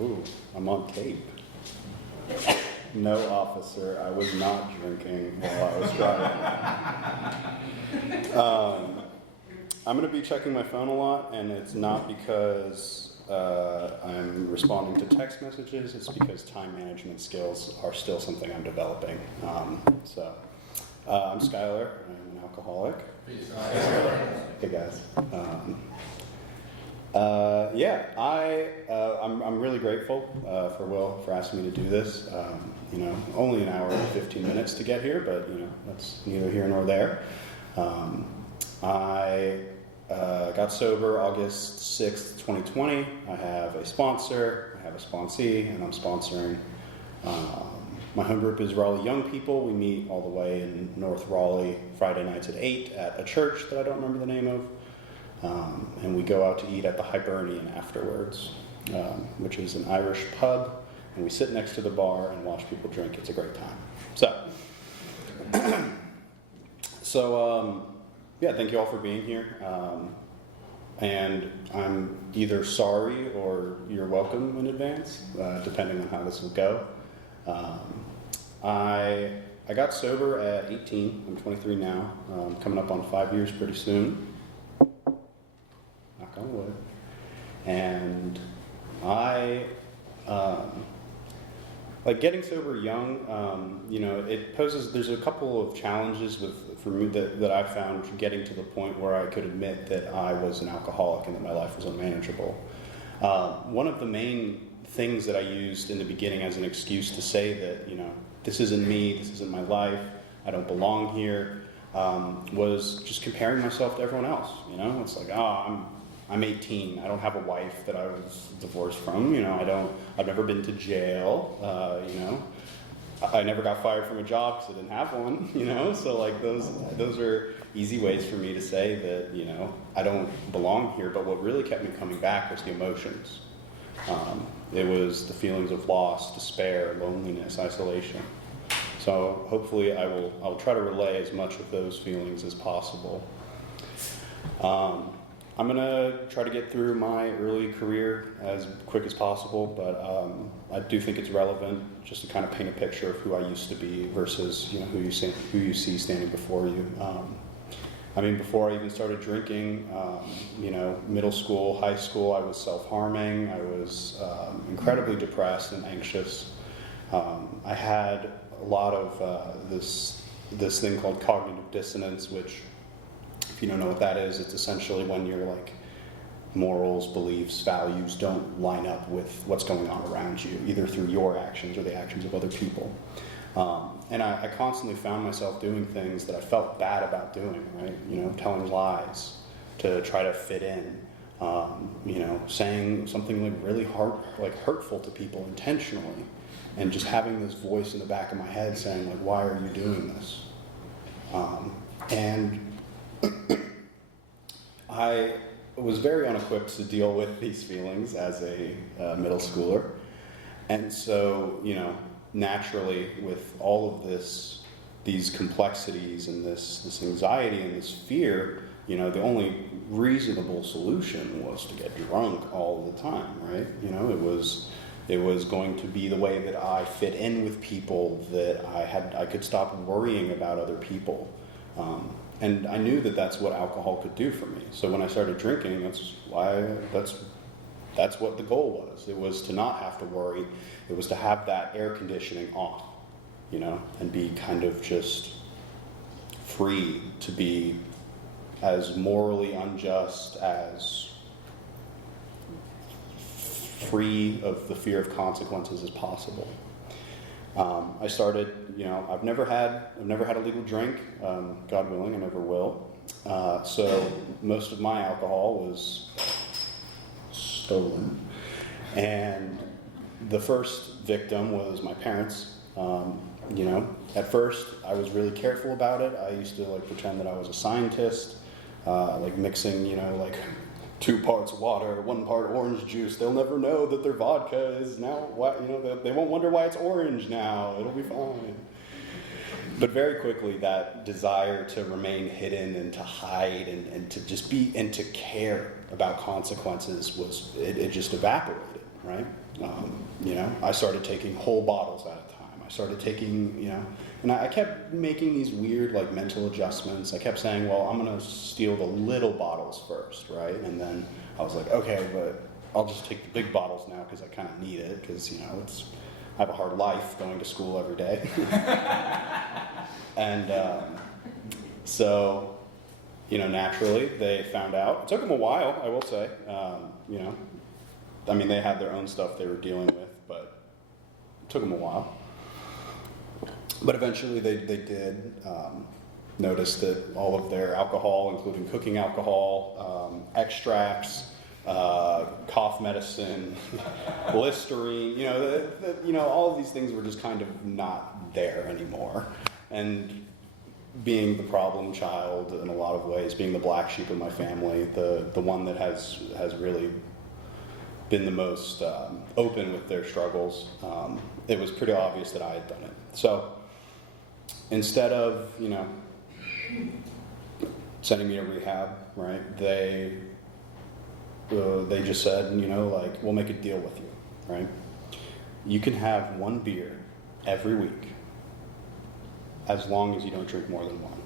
Ooh, I'm on tape. No, officer, I was not drinking while I was driving. I'm going to be checking my phone a lot, and it's not because I'm responding to text messages, it's because time management skills are still something I'm developing. I'm Skylar, I'm an alcoholic. Hey guys. I'm really grateful for Will for asking me to do this. Only an hour and 15 minutes to get here, but that's neither here nor there. I got sober August 6th, 2020. I have a sponsor, I have a sponsee, and I'm sponsoring. My home group is Raleigh Young People. We meet all the way in North Raleigh Friday nights at 8 at a church that I don't remember the name of. And we go out to eat at the Hibernian afterwards, which is an Irish pub, and we sit next to the bar and watch people drink. It's a great time. Thank you all for being here. And I'm either sorry or you're welcome in advance, depending on how this will go. I got sober at 18. I'm 23 now. Coming up on 5 years pretty soon. Knock on wood. And getting sober young, it poses, there's a couple of challenges for me that I found getting to the point where I could admit that I was an alcoholic and that my life was unmanageable. One of the main things that I used in the beginning as an excuse to say that, this isn't me, this isn't my life, I don't belong here, was just comparing myself to everyone else. It's like, I'm 18. I don't have a wife that I was divorced from. I've never been to jail. I never got fired from a job because I didn't have one. So like those are easy ways for me to say that I don't belong here. But what really kept me coming back was the emotions. It was the feelings of loss, despair, loneliness, isolation. So hopefully I'll try to relay as much of those feelings as possible. I'm going to try to get through my early career as quick as possible, but I do think it's relevant just to kind of paint a picture of who I used to be versus who you see standing before you. Before I even started drinking, middle school, high school, I was self-harming. I was incredibly depressed and anxious. I had a lot of this thing called cognitive dissonance, which, if you don't know what that is, it's essentially when your morals, beliefs, values don't line up with what's going on around you, either through your actions or the actions of other people. And I constantly found myself doing things that I felt bad about doing, right? Telling lies to try to fit in, saying something really hurtful to people intentionally, and just having this voice in the back of my head saying why are you doing this? I was very unequipped to deal with these feelings as a middle schooler. And so, naturally with all of these complexities and this anxiety and this fear, the only reasonable solution was to get drunk all the time, right? It was going to be the way that I fit in with people, that I could stop worrying about other people. And I knew that that's what alcohol could do for me. So when I started drinking, that's what the goal was. It was to not have to worry. It was to have that air conditioning off, and be kind of just free to be as morally unjust, as free of the fear of consequences as possible. I started, I've never had a legal drink, God willing, I never will. So most of my alcohol was stolen. And the first victim was my parents. At first I was really careful about it. I used to pretend that I was a scientist, mixing, 2 parts water, 1 part orange juice. They'll never know that their vodka is now, they won't wonder why it's orange now. It'll be fine. But very quickly, that desire to remain hidden and to hide and to just be and to care about consequences it just evaporated. right? I started taking whole bottles at a time. I started taking, and I kept making these weird like mental adjustments. I kept saying, well, I'm gonna steal the little bottles first, right? And then I was like, okay, but I'll just take the big bottles now because I kind of need it because, I have a hard life going to school every day. And so, naturally they found out. It took them a while, I will say. They had their own stuff they were dealing with, but it took them a while. But eventually they did notice that all of their alcohol, including cooking alcohol, extracts, cough medicine, Listerine, all of these things were just kind of not there anymore. And being the problem child in a lot of ways, being the black sheep of my family, the one that has really been the most open with their struggles, it was pretty obvious that I had done it. So instead of, sending me to rehab, right, they just said, we'll make a deal with you, right? You can have one beer every week as long as you don't drink more than one.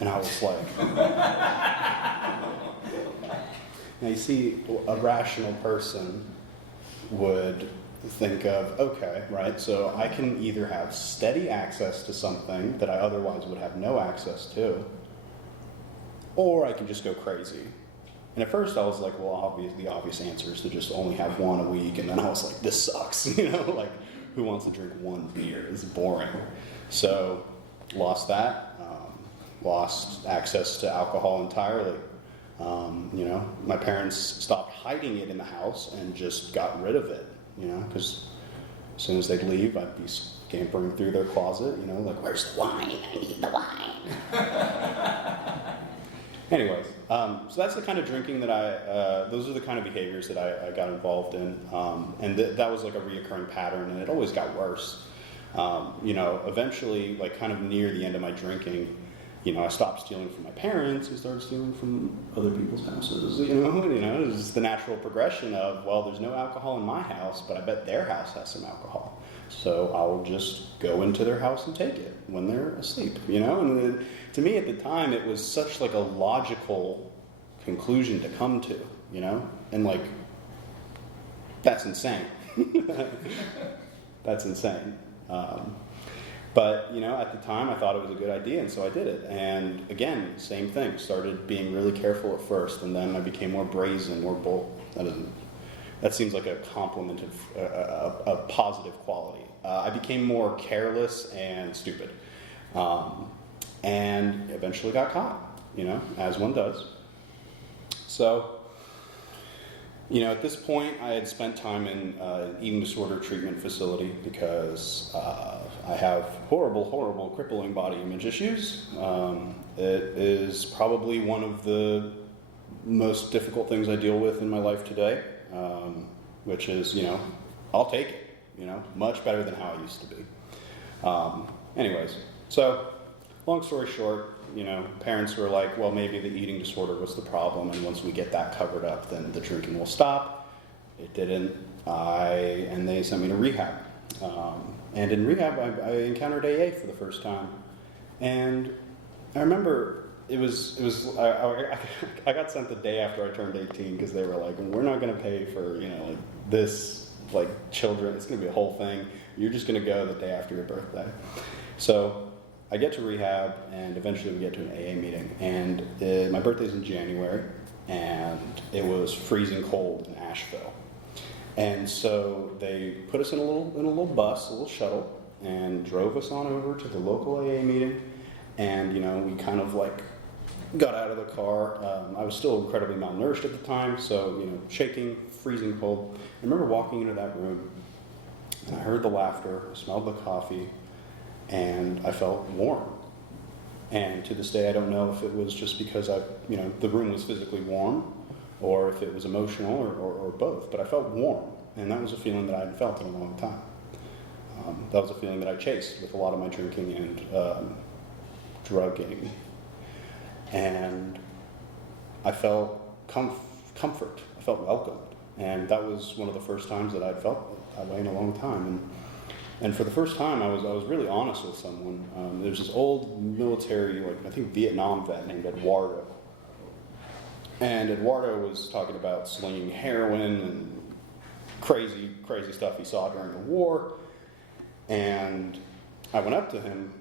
And I was like, now you see, a rational person would think of, okay, right, so I can either have steady access to something that I otherwise would have no access to, or I can just go crazy. And at first I was like, well, the obvious answer is to just only have one a week. And then I was like, this sucks, like who wants to drink one beer? It's boring. So lost that, lost access to alcohol entirely. My parents stopped hiding it in the house and just got rid of it, because as soon as they'd leave, I'd be scampering through their closet, like, where's the wine? I need the wine. Anyways, so that's the kind of drinking that those are the kind of behaviors that I got involved in. And that was like a reoccurring pattern, and it always got worse. Eventually, like kind of near the end of my drinking, I stopped stealing from my parents and started stealing from other people's houses, it was just the natural progression of, well, there's no alcohol in my house, but I bet their house has some alcohol. So I'll just go into their house and take it when they're asleep, and to me at the time, it was such like a logical conclusion to come to, and like, that's insane. That's insane. But, at the time I thought it was a good idea, and so I did it. And again, same thing, started being really careful at first, and then I became more brazen, more bold. That seems like a compliment of a positive quality. I became more careless and stupid. And eventually got caught, as one does. So, at this point, I had spent time in an eating disorder treatment facility because I have horrible, crippling body image issues. It is probably one of the most difficult things I deal with in my life today, which is, I'll take it, much better than how I used to be. Anyways, so long story short, parents were like, well, maybe the eating disorder was the problem, and once we get that covered up, then the drinking will stop. It didn't. And they sent me to rehab. And in rehab, I encountered AA for the first time. And I remember I got sent the day after I turned 18 because they were like, we're not going to pay for, this, children. It's going to be a whole thing. You're just going to go the day after your birthday. So I get to rehab, and eventually we get to an AA meeting. And my birthday's in January, and it was freezing cold in Asheville. And so they put us in a little bus, a little shuttle, and drove us on over to the local AA meeting. And we kind of got out of the car. I was still incredibly malnourished at the time, so shaking, freezing cold. I remember walking into that room, and I heard the laughter, I smelled the coffee, and I felt warm. And to this day, I don't know if it was just because the room was physically warm, or if it was emotional, or both. But I felt warm, and that was a feeling that I hadn't felt in a long time. That was a feeling that I chased with a lot of my drinking and drugging. And I felt comfort. I felt welcomed. And that was one of the first times that I'd felt that way in a long time. And for the first time, I was really honest with someone. There's this old military, like I think Vietnam vet named Eduardo. And Eduardo was talking about slinging heroin and crazy, crazy stuff he saw during the war. And I went up to him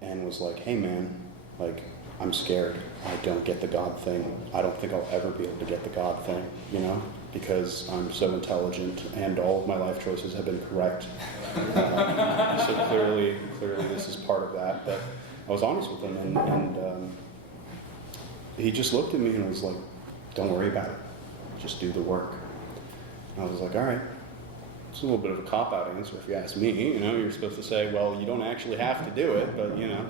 and was like, hey man, like, I'm scared. I don't get the God thing. I don't think I'll ever be able to get the God thing, you know, because I'm so intelligent and all of my life choices have been correct. So clearly this is part of that. But I was honest with him, and he just looked at me and was like, don't worry about it. Just do the work. And I was like, all right. It's a little bit of a cop-out answer if you ask me. You know, you're supposed to say, well, you don't actually have to do it, but, you know.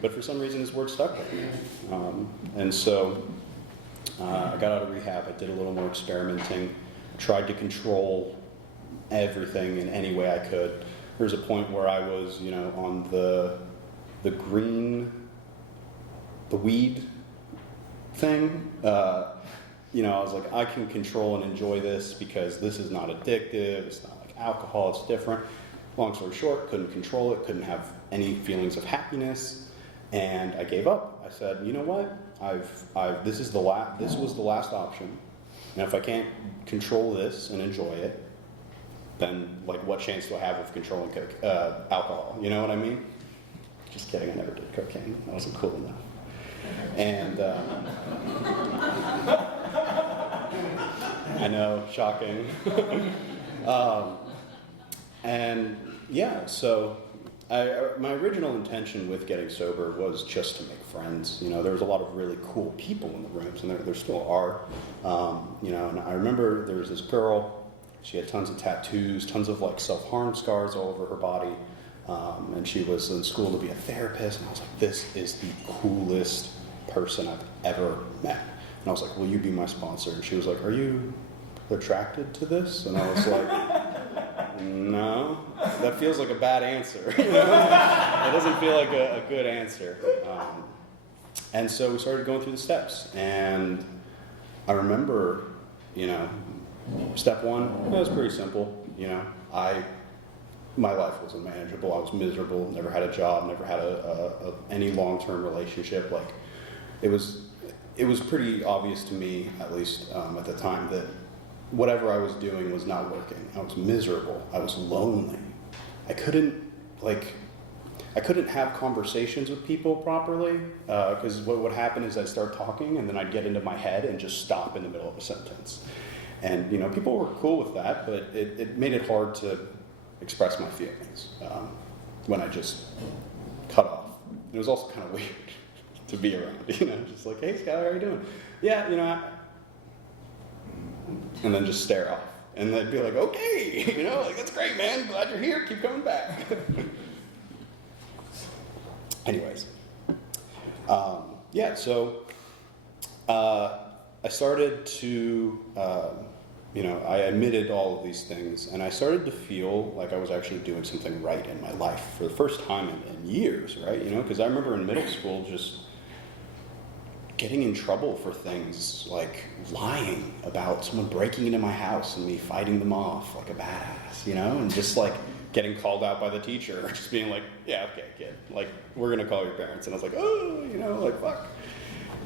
But for some reason, his word stuck with me. And so I got out of rehab. I did a little more experimenting. Tried to control everything in any way I could. There was a point where I was, you know, on the weed thing. You know, I was like, I can control and enjoy this because this is not addictive. It's not like alcohol. It's different. Long story short, couldn't control it. Couldn't have any feelings of happiness, and I gave up. I said, you know what? This was the last option, and if I can't control this and enjoy it, then like, what chance do I have of controlling alcohol? You know what I mean? Just kidding. I never did cocaine. That wasn't cool enough. And I know, shocking. And yeah, so my original intention with getting sober was just to make friends. You know, there was a lot of really cool people in the rooms, and there still are. You know, and I remember there was this girl. She had tons of tattoos, tons of like self-harm scars all over her body, and she was in school to be a therapist. And I was like, this is the coolest person I've ever met. And I was like, will you be my sponsor? And she was like, are you attracted to this? And I was like, no, that feels like a bad answer. You know? That doesn't feel like a good answer. And so we started going through the steps. And I remember, you know, step one, that was pretty simple. You know, my life was unmanageable. I was miserable, never had a job, never had any long-term relationship. Like, it was pretty obvious to me, at least at the time, that whatever I was doing was not working. I was miserable. I was lonely. I couldn't have conversations with people properly, because what would happen is I'd start talking and then I'd get into my head and just stop in the middle of a sentence. And, you know, people were cool with that, but it made it hard to express my feelings when I just cut off. It was also kind of weird to be around, you know, just like, hey, Skylar, how are you doing? Yeah, you know, and then just stare off. And they'd be like, okay, you know, like, that's great, man. Glad you're here. Keep coming back. Anyways, yeah, so I started to, you know, I admitted all of these things, and I started to feel like I was actually doing something right in my life for the first time in years, right? You know, because I remember in middle school just getting in trouble for things like lying about someone breaking into my house and me fighting them off like a badass, you know, and just like getting called out by the teacher, or just being like, yeah, okay, kid, like, we're gonna call your parents. And I was like, oh, you know, like, fuck.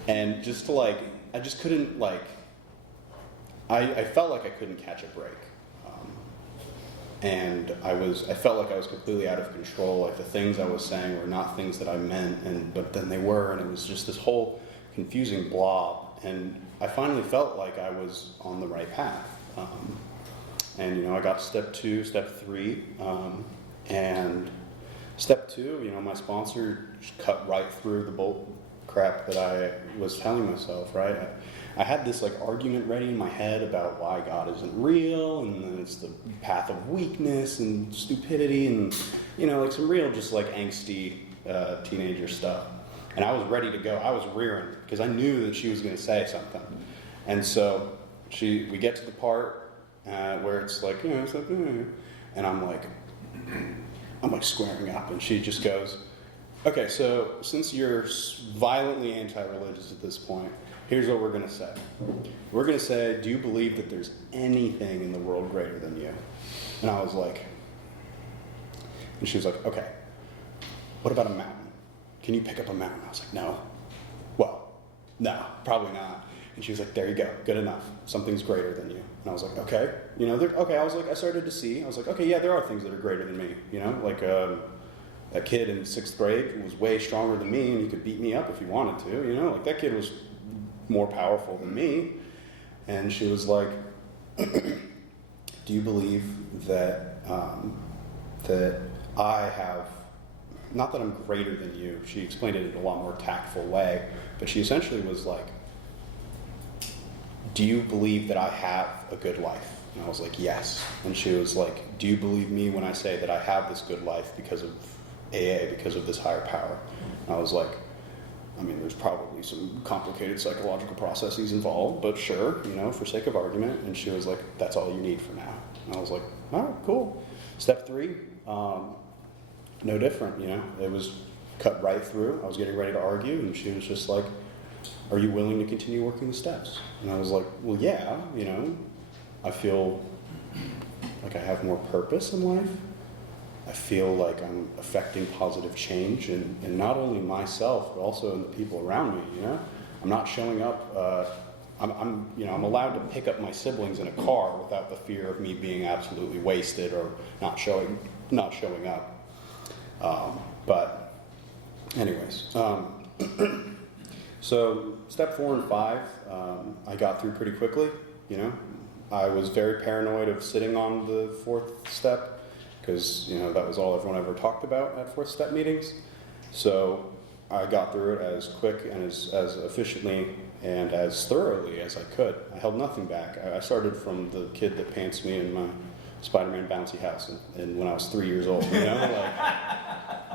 And just to like, I just couldn't, like, I felt like I couldn't catch a break. And I felt like I was completely out of control. Like, the things I was saying were not things that I meant, but then they were, and it was just this whole confusing blob. And I finally felt like I was on the right path. And, you know, I got to step 2, step 3, and step 2, you know, my sponsor just cut right through the bull crap that I was telling myself, right? I had this like argument ready in my head about why God isn't real, and then it's the path of weakness and stupidity, and, you know, like some real just like angsty teenager stuff. And I was ready to go. I was rearing because I knew that she was going to say something. And so we get to the part where it's like, you know, it's like, and I'm like squaring up, and she just goes, okay, so since you're violently anti-religious at this point, here's what we're going to say. We're going to say, do you believe that there's anything in the world greater than you? And I was like, and she was like, okay, what about a mountain? Can you pick up a mountain? I was like, no. Well, no, probably not. And she was like, there you go, good enough. Something's greater than you. And I was like, okay. You know, okay, I started to see, I was like, okay, yeah, there are things that are greater than me. You know, like that kid in 6th grade was way stronger than me and he could beat me up if he wanted to. You know, like that kid was more powerful than me. And she was like, do you believe that, that I have, not that I'm greater than you, she explained it in a lot more tactful way, but she essentially was like, do you believe that I have a good life? And I was like, yes. And she was like, do you believe me when I say that I have this good life because of AA, because of this higher power? And I was like, I mean, there's probably some complicated psychological processes involved, but sure, you know, for sake of argument. And she was like, that's all you need for now. And I was like, all right, cool. Step 3, no different, you know. It was cut right through. I was getting ready to argue, and she was just like, are you willing to continue working the steps? And I was like, well, yeah, you know, I feel like I have more purpose in life. I feel like I'm affecting positive change in not only myself, but also in the people around me, you know? I'm not showing up, I'm allowed to pick up my siblings in a car without the fear of me being absolutely wasted or not showing up. But anyways, so step 4 and 5, I got through pretty quickly, you know. I was very paranoid of sitting on the 4th step because, you know, that was all everyone ever talked about at 4th step meetings. So I got through it as quick and as efficiently and as thoroughly as I could. I held nothing back. I started from the kid that pants me in my Spider-Man bouncy house and when I was 3 years old, you know. Like,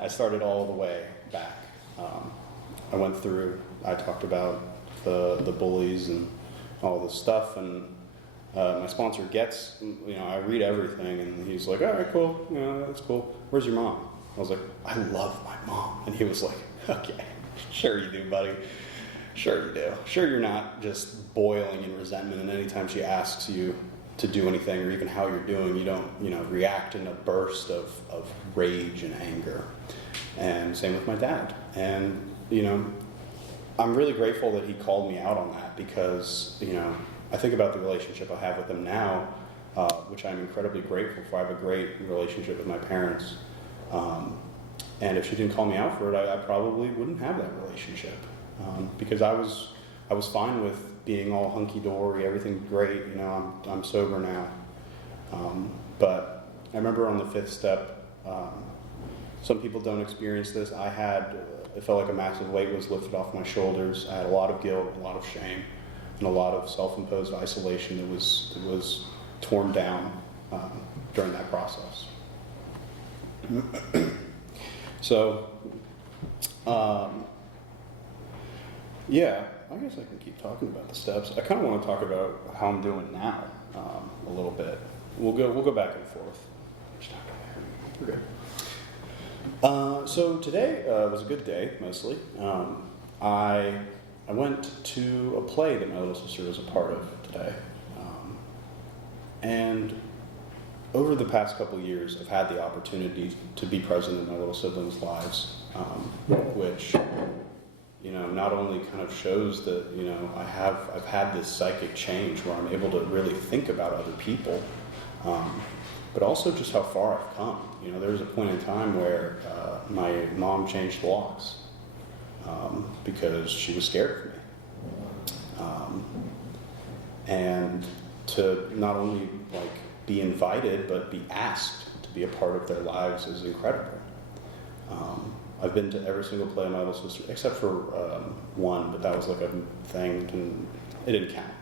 I started all the way back. I went through, I talked about the bullies and all this stuff, and my sponsor gets, you know, I read everything, and he's like, all right, cool, you know, that's cool. Where's your mom? I was like, I love my mom. And he was like, okay, sure you do, buddy. Sure you do. Sure you're not just boiling in resentment, and anytime she asks you to do anything or even how you're doing, you don't, you know, react in a burst of rage and anger. And same with my dad. And, you know, I'm really grateful that he called me out on that because, you know, I think about the relationship I have with him now, which I'm incredibly grateful for. I have a great relationship with my parents. And if she didn't call me out for it, I probably wouldn't have that relationship. Because I was fine with being all hunky-dory, everything great, you know, I'm sober now. But I remember on the 5th step, some people don't experience this. It felt like a massive weight was lifted off my shoulders. I had a lot of guilt, a lot of shame, and a lot of self-imposed isolation that was torn down during that process. So, yeah, I guess I can keep talking about the steps. I kind of want to talk about how I'm doing now a little bit. We'll go back and forth. We're good. So today was a good day, mostly. I went to a play that my little sister was a part of today. And over the past couple years, I've had the opportunity to be present in my little siblings' lives, which, you know, not only kind of shows that, you know, I've had this psychic change where I'm able to really think about other people, but also just how far I've come. You know, there was a point in time where my mom changed locks because she was scared of me. And to not only like be invited, but be asked to be a part of their lives is incredible. I've been to every single play of my little sister, except for one, but that was like a thing, and it didn't count.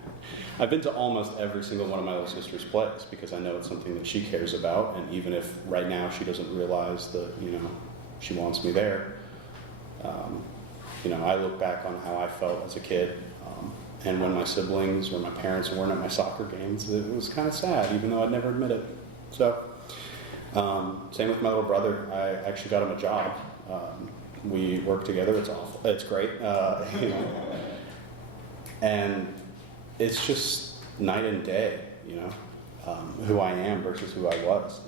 I've been to almost every single one of my little sister's plays because I know it's something that she cares about, and even if right now she doesn't realize that, you know, she wants me there, you know, I look back on how I felt as a kid, and when my siblings or my parents weren't at my soccer games, it was kind of sad, even though I'd never admit it. So, same with my little brother. I actually got him a job. We work together. It's awful. It's great. You know. And it's just night and day, who I am versus who I was,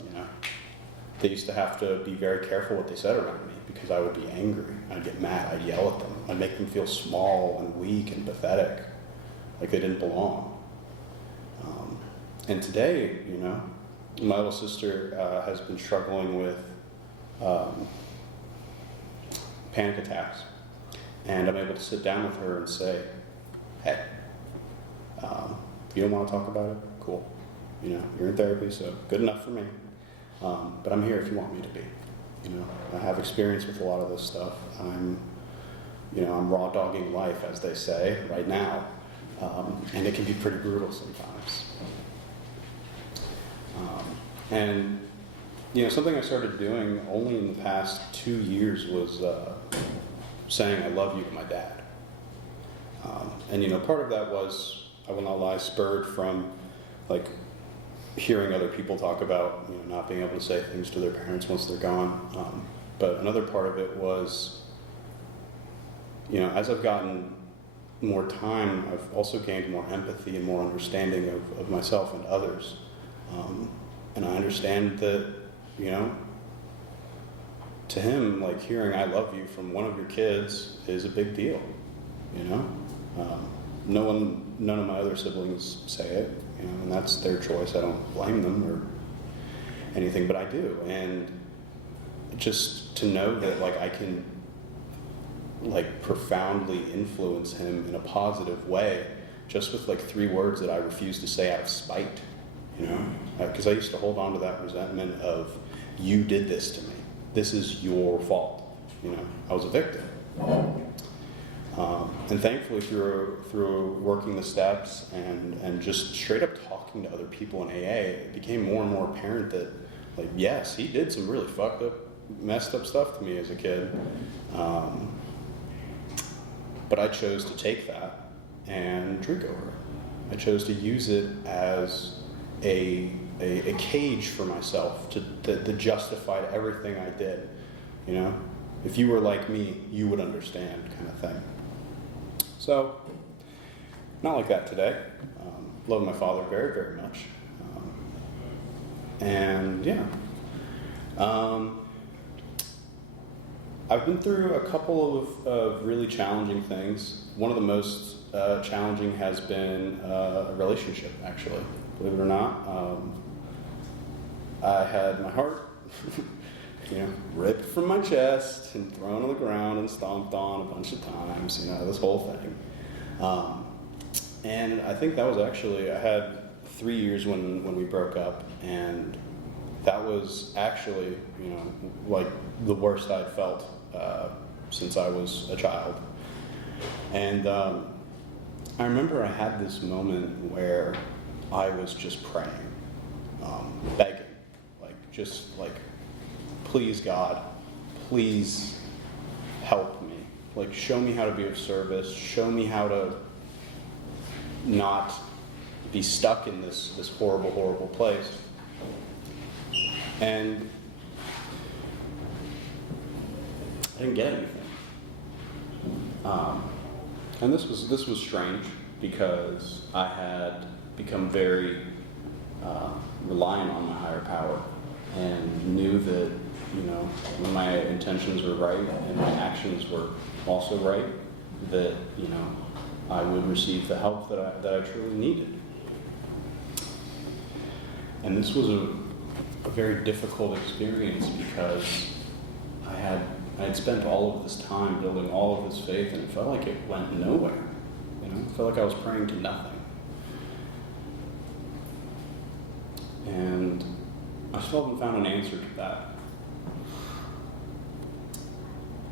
They used to have to be very careful what they said around me because I would be angry. I'd get mad. I'd yell at them. I'd make them feel small and weak and pathetic, like they didn't belong. And today, my little sister has been struggling with panic attacks. And I'm able to sit down with her and say, hey, if you don't want to talk about it, cool. You're in therapy, so good enough for me. But I'm here if you want me to be. I have experience with a lot of this stuff. I'm raw dogging life, as they say, right now. And it can be pretty brutal sometimes. And something I started doing only in the past 2 years was saying I love you to my dad. And part of that was, I will not lie, spurred from hearing other people talk about not being able to say things to their parents once they're gone. But another part of it was, as I've gotten more time, I've also gained more empathy and more understanding of myself and others. And I understand that, to him, hearing I love you from one of your kids is a big deal, None of my other siblings say it, and that's their choice. I don't blame them or anything, but I do. And just to know that I can profoundly influence him in a positive way just with 3 words that I refuse to say out of spite, because I used to hold on to that resentment of, you did this to me, this is your fault. I was a victim. And thankfully through working the steps and just straight up talking to other people in AA, it became more and more apparent that, yes, he did some really fucked up, messed up stuff to me as a kid. But I chose to take that and drink over it. I chose to use it as a cage for myself that justified everything I did. If you were like me, you would understand, kind of thing. So, not like that today. Love my father very, very much. I've been through a couple of really challenging things. One of the most challenging has been a relationship, actually. Believe it or not. I had my heart ripped from my chest and thrown on the ground and stomped on a bunch of times, this whole thing. And I think that was actually, I had 3 years when we broke up, and that was actually, the worst I'd felt since I was a child. And I remember I had this moment where I was just praying, begging, please God, please help me. Show me how to be of service. Show me how to not be stuck in this horrible, horrible place. And I didn't get anything. And this was strange because I had become very reliant on my higher power and knew that, when my intentions were right and my actions were also right, that, I would receive the help that I truly needed. And this was a very difficult experience because I had spent all of this time building all of this faith, and it felt like it went nowhere. It felt like I was praying to nothing. And I still haven't found an answer to that.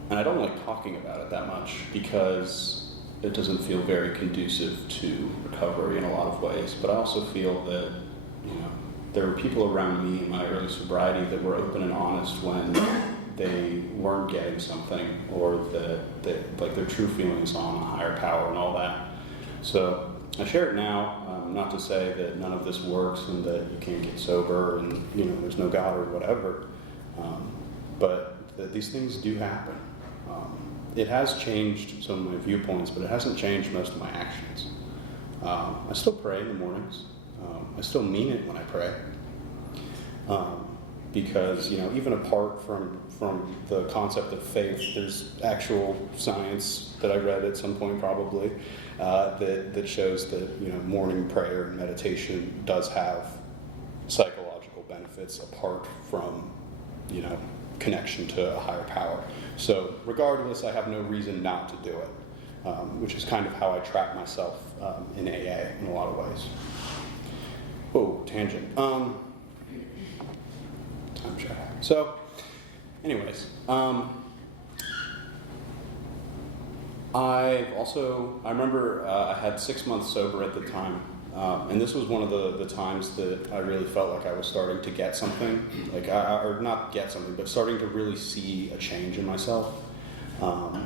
And I don't like talking about it that much because it doesn't feel very conducive to recovery in a lot of ways. But I also feel that, there were people around me in my early sobriety that were open and honest when they weren't getting something, or that their true feelings on a higher power and all that. So I share it now, not to say that none of this works and that you can't get sober and there's no God or whatever, but that these things do happen. it has changed some of my viewpoints, but it hasn't changed most of my actions. I still pray in the mornings. I still mean it when I pray. Because, even apart from the concept of faith, there's actual science that I read at some point probably that shows that, morning prayer and meditation does have psychological benefits apart from, connection to a higher power. So regardless, I have no reason not to do it, which is kind of how I trap myself in AA in a lot of ways. Whoa, tangent. Time check. So, anyways, I remember I had 6 months sober at the time, and this was one of the times that I really felt like I was starting to get something, or not get something, but starting to really see a change in myself. I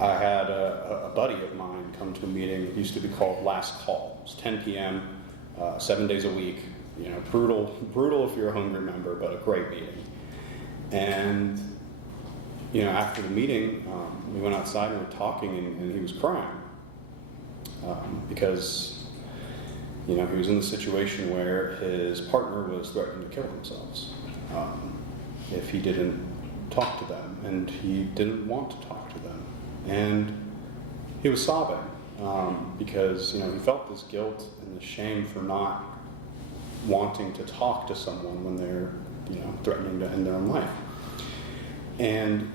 had a buddy of mine come to a meeting. It used to be called Last Call. It was 10 p.m., 7 days a week. Brutal if you're a hungry member, but a great meeting. And, after the meeting, we went outside and were talking, and he was crying because, he was in the situation where his partner was threatening to kill themselves if he didn't talk to them, and he didn't want to talk to them. And he was sobbing because, he felt this guilt and this shame for not wanting to talk to someone when they're, threatening to end their own life. And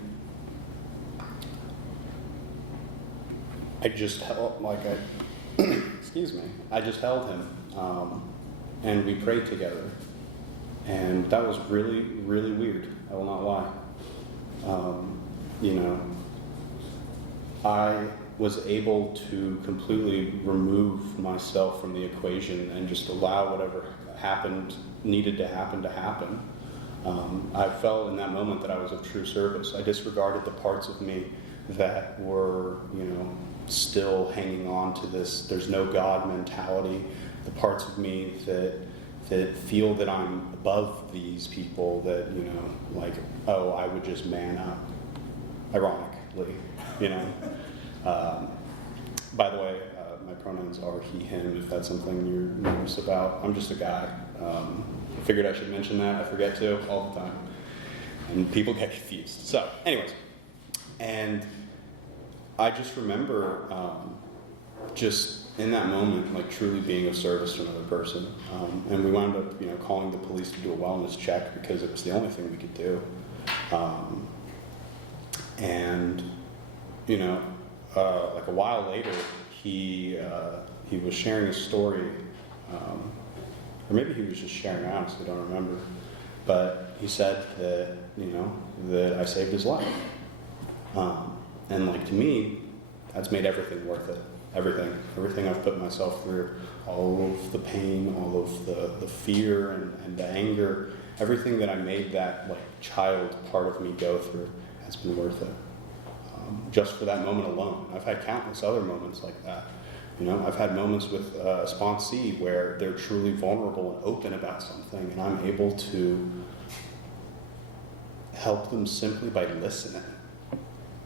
I just held, excuse me, I just held him, and we prayed together. And that was really, really weird. I will not lie. I was able to completely remove myself from the equation and just allow whatever needed to happen. I felt in that moment that I was of true service. I disregarded the parts of me that were, still hanging on to this there's no God mentality, the parts of me that feel that I'm above these people, that, I would just man up, ironically, By the way, my pronouns are he, him, if that's something you're nervous about. I'm just a guy. I figured I should mention that. I forget to all the time. And people get confused. So, anyways. And I just remember just in that moment, truly being of service to another person. And we wound up, calling the police to do a wellness check because it was the only thing we could do. A while later, he was sharing a story, or maybe he was just sharing, I honestly don't remember, but he said that, that I saved his life. And to me, that's made everything worth it. Everything I've put myself through, all of the pain, all of the fear and the anger, everything that I made that child part of me go through has been worth it. Just for that moment alone. I've had countless other moments like that. I've had moments with a sponsee where they're truly vulnerable and open about something, and I'm able to help them simply by listening.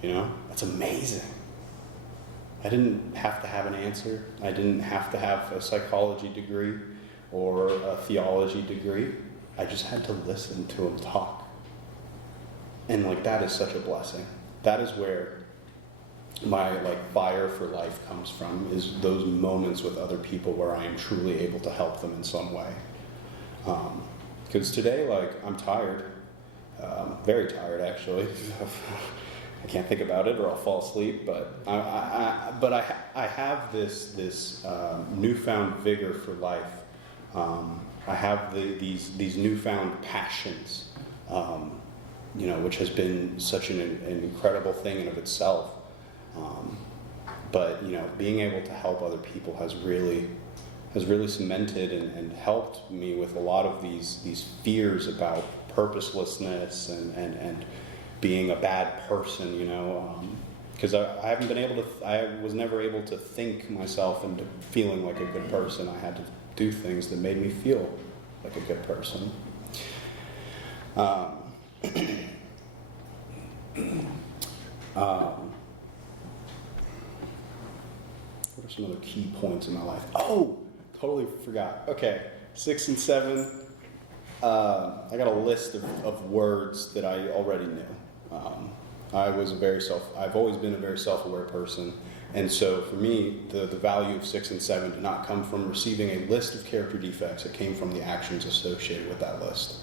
That's amazing. I didn't have to have an answer. I didn't have to have a psychology degree or a theology degree. I just had to listen to them talk. And that is such a blessing. That is where my fire for life comes from, is those moments with other people where I am truly able to help them in some way. Because today, I'm tired, very tired actually. I can't think about it or I'll fall asleep. But I have this newfound vigor for life. I have these newfound passions. Which has been such an incredible thing in of itself. But being able to help other people has really cemented and helped me with a lot of these fears about purposelessness and being a bad person, because I was never able to think myself into feeling like a good person. I had to do things that made me feel like a good person. What are some other key points in my life? Oh, totally forgot. Okay, 6 and 7. I got a list of words that I already knew. I've always been a very self-aware person. And so for me, the value of 6 and 7 did not come from receiving a list of character defects. It came from the actions associated with that list.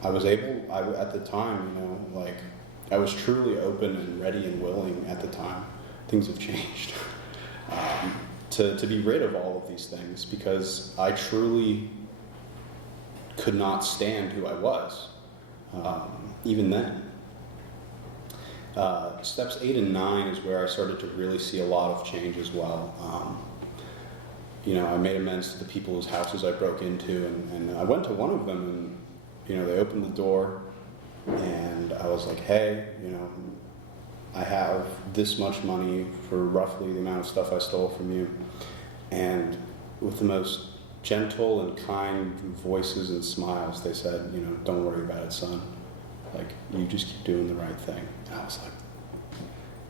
I was able, at the time, I was truly open and ready and willing at the time. Things have changed. To be rid of all of these things, because I truly could not stand who I was, even then. Steps 8 and 9 is where I started to really see a lot of change as well. I made amends to the people whose houses I broke into, and I went to one of them, and they opened the door, and I was like, hey, I have this much money for roughly the amount of stuff I stole from you. And with the most gentle and kind voices and smiles, they said, don't worry about it, son. You just keep doing the right thing. And I was like,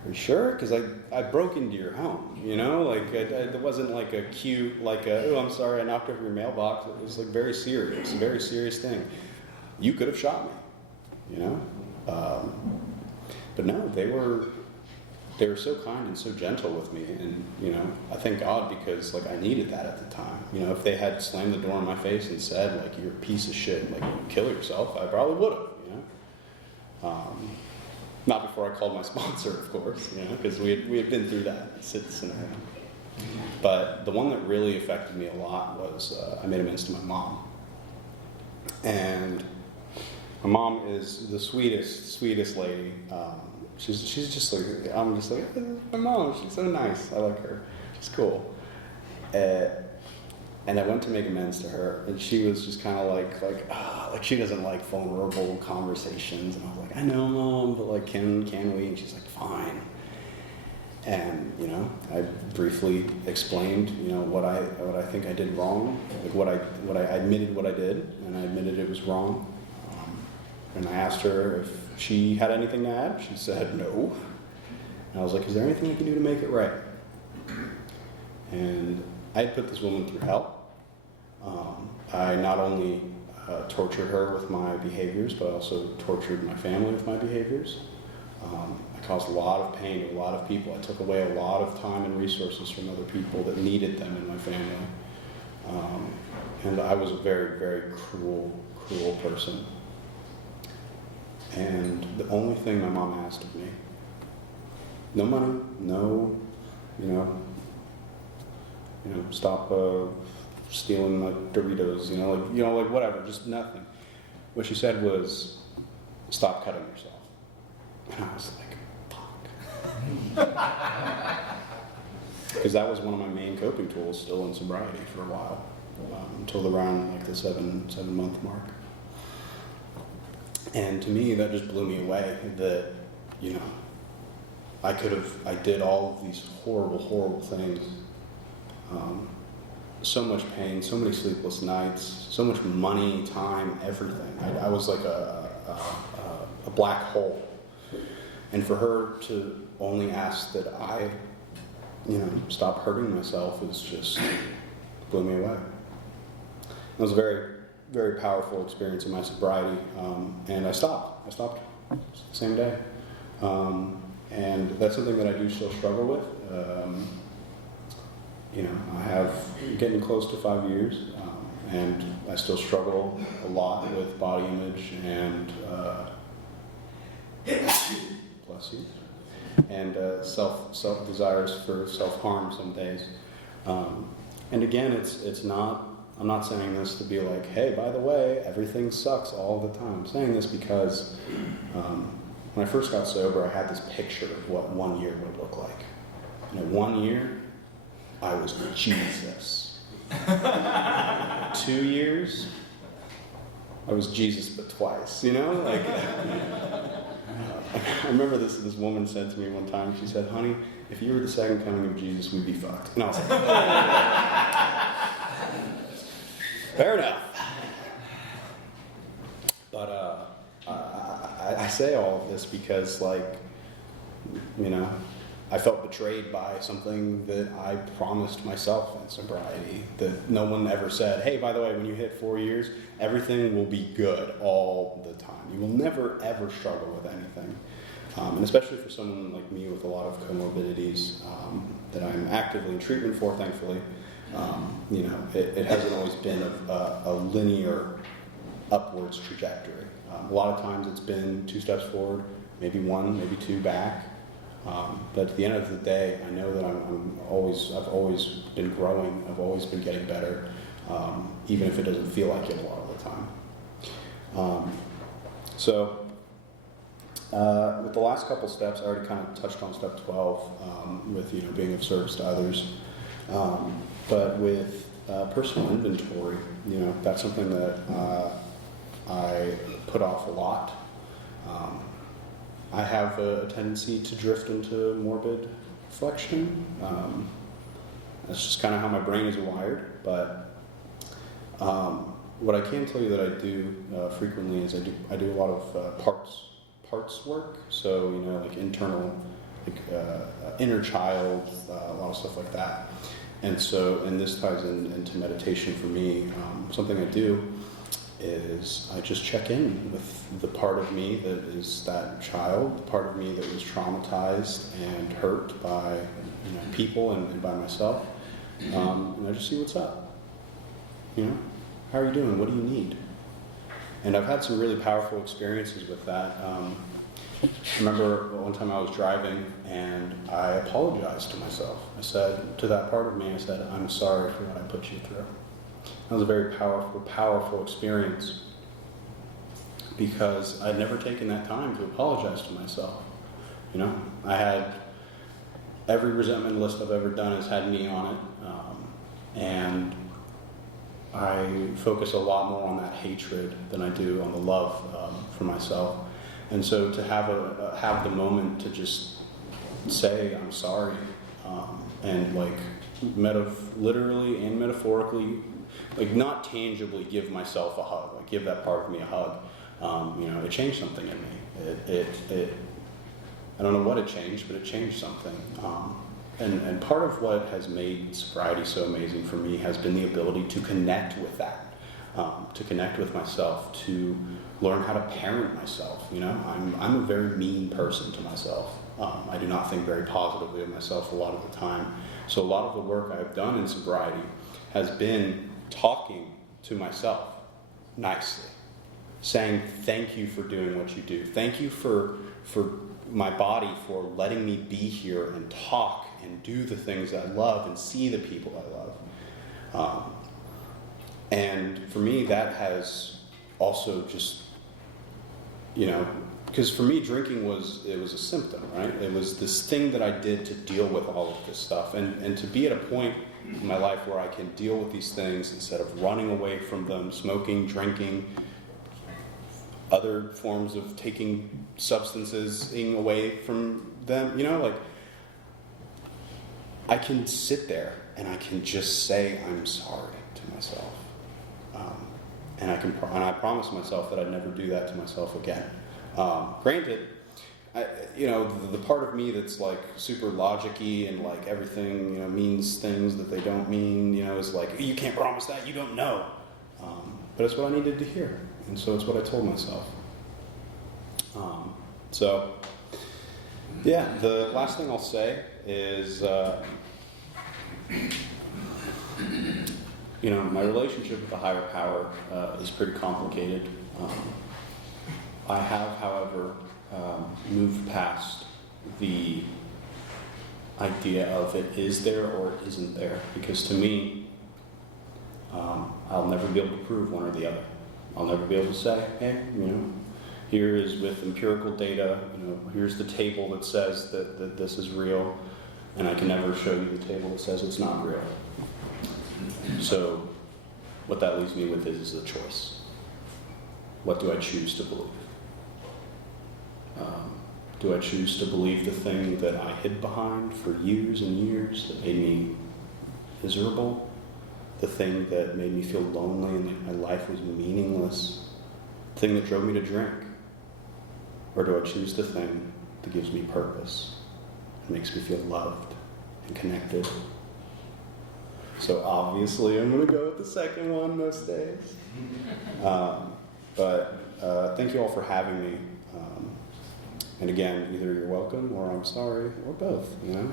are you sure? Because I broke into your home, it wasn't like a cute, oh, I'm sorry, I knocked over your mailbox. It was very serious, a very serious thing. You could have shot me, But no, they were so kind and so gentle with me, and I thank God, because I needed that at the time. If they had slammed the door in my face and said you're a piece of shit, kill yourself, I probably would have. Not before I called my sponsor, of course, because we had been through that scenario. But the one that really affected me a lot was I made amends to my mom, and my mom is the sweetest lady. She's just I'm just my mom, she's so nice. I like her. She's cool. And I went to make amends to her, and she was just kind of like she doesn't like vulnerable conversations. And I was like, I know, Mom, but can we? And she's like, fine. And I briefly explained what I think I did wrong, I admitted what I did, and I admitted it was wrong. And I asked her if she had anything to add. She said no. And I was like, is there anything I can do to make it right? And I had put this woman through hell. I not only tortured her with my behaviors, but I also tortured my family with my behaviors. I caused a lot of pain to a lot of people. I took away a lot of time and resources from other people that needed them in my family. And I was a very, very cruel person. And the only thing my mom asked of me, no money, no, stop stealing my Doritos, whatever, just nothing. What she said was, stop cutting yourself. And I was like, fuck. Because that was one of my main coping tools still in sobriety for a while, until around the 7-month mark. And to me, that just blew me away that, I did all of these horrible things. So much pain, so many sleepless nights, so much money, time, everything. I was like a black hole. And for her to only ask that I, stop hurting myself was just blew me away. It was a very, very powerful experience in my sobriety, and I stopped. I stopped the same day. And that's something that I do still struggle with. I have getting close to 5 years, and I still struggle a lot with body image and bless you, and self desires for self-harm some days. And again, it's not. I'm not saying this to be like, hey, by the way, everything sucks all the time. I'm saying this because when I first got sober, I had this picture of what 1 year would look like. And in 1 year, I was Jesus. 2 years, I was Jesus but twice, I remember this woman said to me one time, she said, honey, if you were the second coming of Jesus, we'd be fucked. And I was like, fair enough. But I say all of this because, like, you know, I felt betrayed by something that I promised myself in sobriety, that no one ever said, hey, by the way, when you hit 4 years, everything will be good all the time. You will never, ever struggle with anything. And especially for someone like me with a lot of comorbidities that I'm actively in treatment for, thankfully, you know, it hasn't always been a linear upwards trajectory. A lot of times it's been 2 steps forward, maybe 1, maybe 2 back. But at the end of the day, I know that I've always been growing. I've always been getting better, even if it doesn't feel like it a lot of the time. So with the last couple steps, I already kind of touched on step 12 with, you know, being of service to others. But with personal inventory, you know, that's something that I put off a lot. I have a tendency to drift into morbid reflection. That's just kind of how my brain is wired. But what I can tell you that I do frequently is I do a lot of parts work. So, you know, like internal, like inner child, a lot of stuff like that. And this ties into meditation for me. Something I do is I just check in with the part of me that is that child, the part of me that was traumatized and hurt by, you know, people and by myself, and I just see what's up. You know, how are you doing? What do you need? And I've had some really powerful experiences with that. I remember one time I was driving and I apologized to myself. I said to that part of me, I said, I'm sorry for what I put you through. That was a very powerful experience because I'd never taken that time to apologize to myself. You know, I had every resentment list I've ever done has had me on it, and I focus a lot more on that hatred than I do on the love for myself. And so to have the moment to just say I'm sorry, and like literally and metaphorically, like not tangibly give myself a hug, like give that part of me a hug. You know, it changed something in me. I don't know what it changed, but it changed something. And part of what has made sobriety so amazing for me has been the ability to connect with that, to connect with myself, to learn how to parent myself. You know, I'm a very mean person to myself. I do not think very positively of myself a lot of the time. So a lot of the work I've done in sobriety has been talking to myself nicely, saying thank you for doing what you do. Thank you for my body for letting me be here and talk and do the things I love and see the people I love. And for me, that has also just, you know, because for me, drinking was a symptom, right? It was this thing that I did to deal with all of this stuff. And to be at a point in my life where I can deal with these things instead of running away from them, smoking, drinking, other forms of taking substances away from them, you know, like, I can sit there and I can just say I'm sorry to myself. And I promise myself that I'd never do that to myself again. Granted, you know, the part of me that's like super logic-y and like everything, you know, means things that they don't mean, you know, is like, you can't promise that, you don't know. But it's what I needed to hear. And so it's what I told myself. So, yeah, the last thing I'll say is, you know, my relationship with the higher power is pretty complicated. I have, however, moved past the idea of it is there or it isn't there, because to me, I'll never be able to prove one or the other. I'll never be able to say, hey, you know, here is with empirical data, you know, here's the table that says that this is real, and I can never show you the table that says it's not real. So what that leaves me with is a choice. What do I choose to believe? Do I choose to believe the thing that I hid behind for years and years that made me miserable? The thing that made me feel lonely and like my life was meaningless? The thing that drove me to drink? Or do I choose the thing that gives me purpose and makes me feel loved and connected? So obviously I'm going to go with the second one most days. But thank you all for having me. And again, either you're welcome or I'm sorry or both, you know?